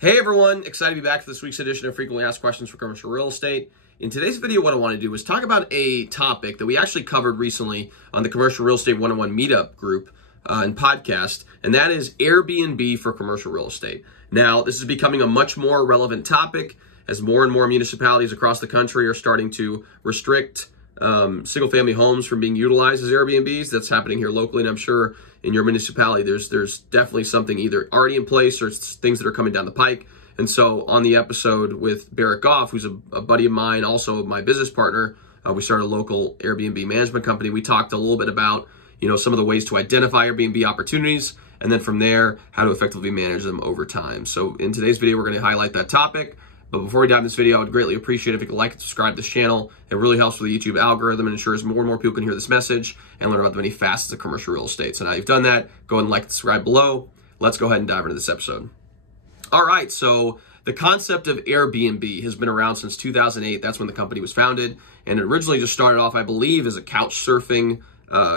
Hey everyone, excited to be back for this week's edition of Frequently Asked Questions for Commercial Real Estate. In today's video, what I want to do is talk about a topic that we actually covered recently on the Commercial Real Estate 101 Meetup group and podcast, and that is Airbnb for commercial real estate. Now, this is becoming a much more relevant topic as more and more municipalities across the country are starting to restrict single-family homes from being utilized as Airbnbs. That's happening here locally, and I'm sure in your municipality, there's definitely something either already in place or it's things that are coming down the pike. And so on the episode with Barrett Goff, who's a buddy of mine, also my business partner, we started a local Airbnb management company. We talked a little bit about, some of the ways to identify Airbnb opportunities, and then from there, how to effectively manage them over time. So in today's video, we're going to highlight that topic. But before we dive into this video, I would greatly appreciate if you could like and subscribe to this channel. It really helps with the YouTube algorithm and ensures more and more people can hear this message and learn about the many facets of commercial real estate. So now you've done that, go ahead and like and subscribe below. Let's go ahead and dive into this episode. All right, so the concept of Airbnb has been around since 2008. That's when the company was founded. And it originally just started off, I believe, as a couch surfing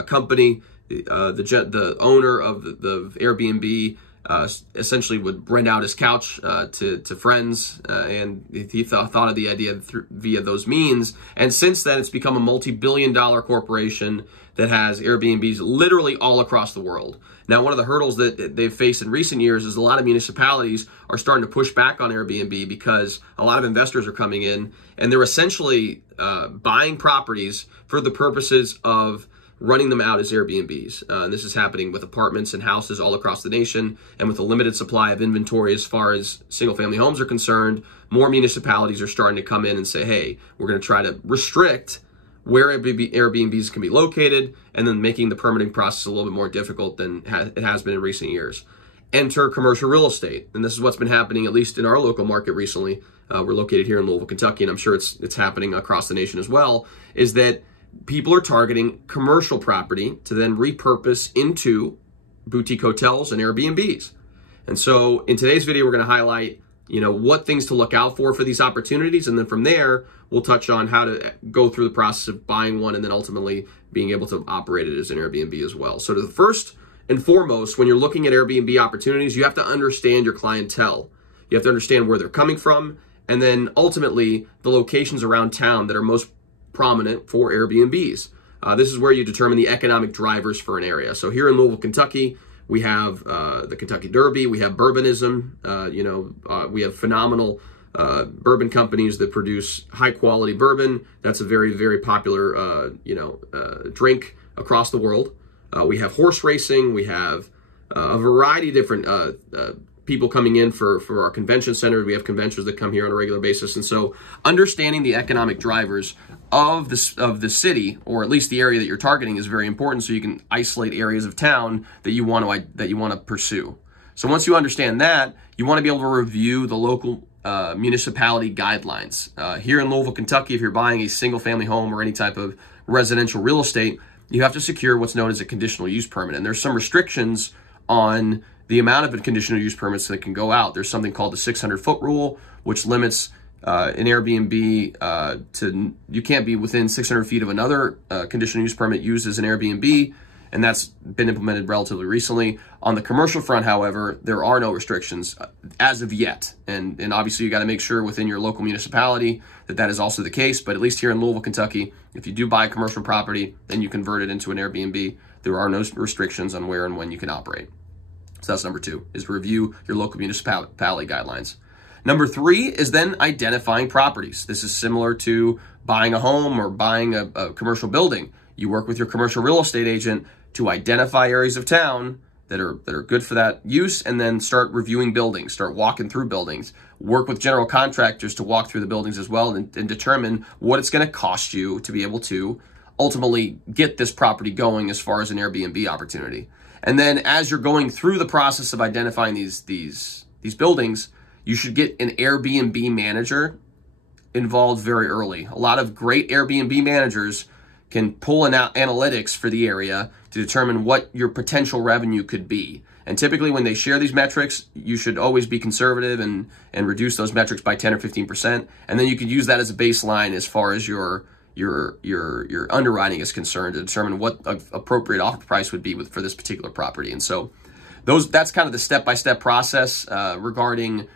company. The owner of the Airbnb essentially would rent out his couch to friends, and he thought of the idea via those means. And since then, it's become a multi-billion-dollar corporation that has Airbnbs literally all across the world. Now, one of the hurdles that they've faced in recent years is a lot of municipalities are starting to push back on Airbnb because a lot of investors are coming in, and they're essentially buying properties for the purposes of running them out as Airbnbs. And this is happening with apartments and houses all across the nation. And with a limited supply of inventory as far as single-family homes are concerned, more municipalities are starting to come in and say, hey, we're going to try to restrict where Airbnbs can be located, and then making the permitting process a little bit more difficult than it has been in recent years. Enter commercial real estate. And this is what's been happening, at least in our local market recently. We're located here in Louisville, Kentucky, and I'm sure it's happening across the nation as well, is that people are targeting commercial property to then repurpose into boutique hotels and Airbnbs. And so in today's video, we're going to highlight, what things to look out for these opportunities. And then from there, we'll touch on how to go through the process of buying one and then ultimately being able to operate it as an Airbnb as well. So the first and foremost, when you're looking at Airbnb opportunities, you have to understand your clientele. You have to understand where they're coming from, and then ultimately the locations around town that are most prominent for Airbnbs. This is where you determine the economic drivers for an area. So here in Louisville, Kentucky, we have the Kentucky Derby, we have bourbonism, we have phenomenal bourbon companies that produce high quality bourbon. That's a very, very popular, drink across the world. We have horse racing. We have a variety of different people coming in for our convention center. We have conventions that come here on a regular basis. And so understanding the economic drivers of the city, or at least the area that you're targeting, is very important, so you can isolate areas of town that you want to pursue. So once you understand that, you want to be able to review the local municipality guidelines. Here in Louisville, Kentucky, if you're buying a single family home or any type of residential real estate, you have to secure what's known as a conditional use permit. And there's some restrictions on the amount of conditional use permits that can go out. There's something called the 600-foot rule, which limits an Airbnb to, you can't be within 600 feet of another conditional use permit used as an Airbnb, and that's been implemented relatively recently. On the commercial front, however, there are no restrictions as of yet, and obviously you got to make sure within your local municipality that is also the case. But at least here in Louisville, Kentucky, if you do buy commercial property, then you convert it into an Airbnb. There are no restrictions on where and when you can operate. So that's number 2, is review your local municipality guidelines. Number 3 is then identifying properties. This is similar to buying a home or buying a commercial building. You work with your commercial real estate agent to identify areas of town that are good for that use, and then start reviewing buildings, start walking through buildings, work with general contractors to walk through the buildings as well, and determine what it's going to cost you to be able to ultimately get this property going as far as an Airbnb opportunity. And then as you're going through the process of identifying these buildings, you should get an Airbnb manager involved very early. A lot of great Airbnb managers can pull in analytics for the area to determine what your potential revenue could be. And typically when they share these metrics, you should always be conservative and reduce those metrics by 10 or 15%. And then you could use that as a baseline as far as your underwriting is concerned, to determine what an appropriate offer price would be for this particular property. And so that's kind of the step-by-step process regarding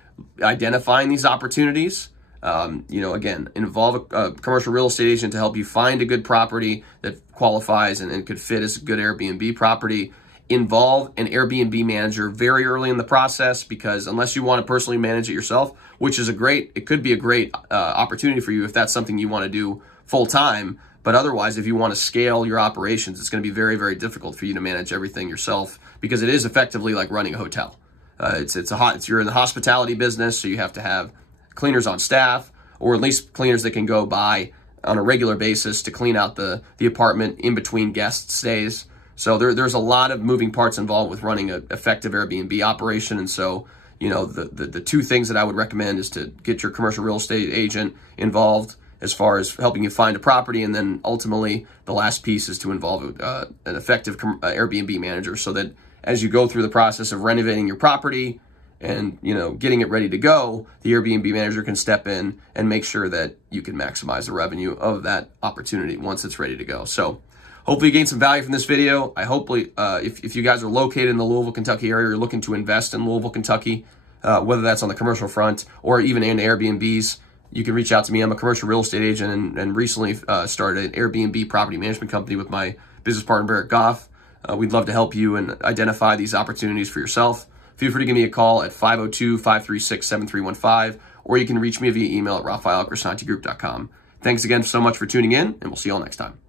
identifying these opportunities. Again, involve a commercial real estate agent to help you find a good property that qualifies and could fit as a good Airbnb property. Involve an Airbnb manager very early in the process, because unless you want to personally manage it yourself, which is it could be a great opportunity for you if that's something you want to do full time. But otherwise, if you want to scale your operations, it's going to be very, very difficult for you to manage everything yourself, because it is effectively like running a hotel. You're in the hospitality business, so you have to have cleaners on staff, or at least cleaners that can go by on a regular basis to clean out the apartment in between guest stays. So there's a lot of moving parts involved with running an effective Airbnb operation. And so, the two things that I would recommend is to get your commercial real estate agent involved as far as helping you find a property. And then ultimately, the last piece is to involve an effective Airbnb manager, so that as you go through the process of renovating your property and, getting it ready to go, the Airbnb manager can step in and make sure that you can maximize the revenue of that opportunity once it's ready to go. So hopefully you gained some value from this video. If you guys are located in the Louisville, Kentucky area, or you're looking to invest in Louisville, Kentucky, whether that's on the commercial front or even in Airbnbs, you can reach out to me. I'm a commercial real estate agent and recently started an Airbnb property management company with my business partner, Barrett Goff. We'd love to help you and identify these opportunities for yourself. Feel free to give me a call at 502-536-7315, or you can reach me via email at raphael@crescentygroup.com. Thanks again so much for tuning in, and we'll see you all next time.